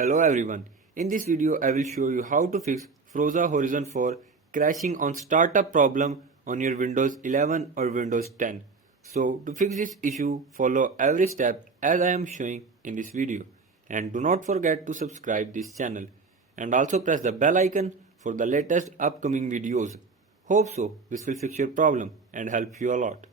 Hello everyone, in this video I will show you how to fix Forza Horizon 4 crashing on startup problem on your Windows 11 or Windows 10. So to fix this issue, follow every step as I am showing in this video, and do not forget to subscribe this channel and also press the bell icon for the latest upcoming videos. Hope so this will fix your problem and help you a lot.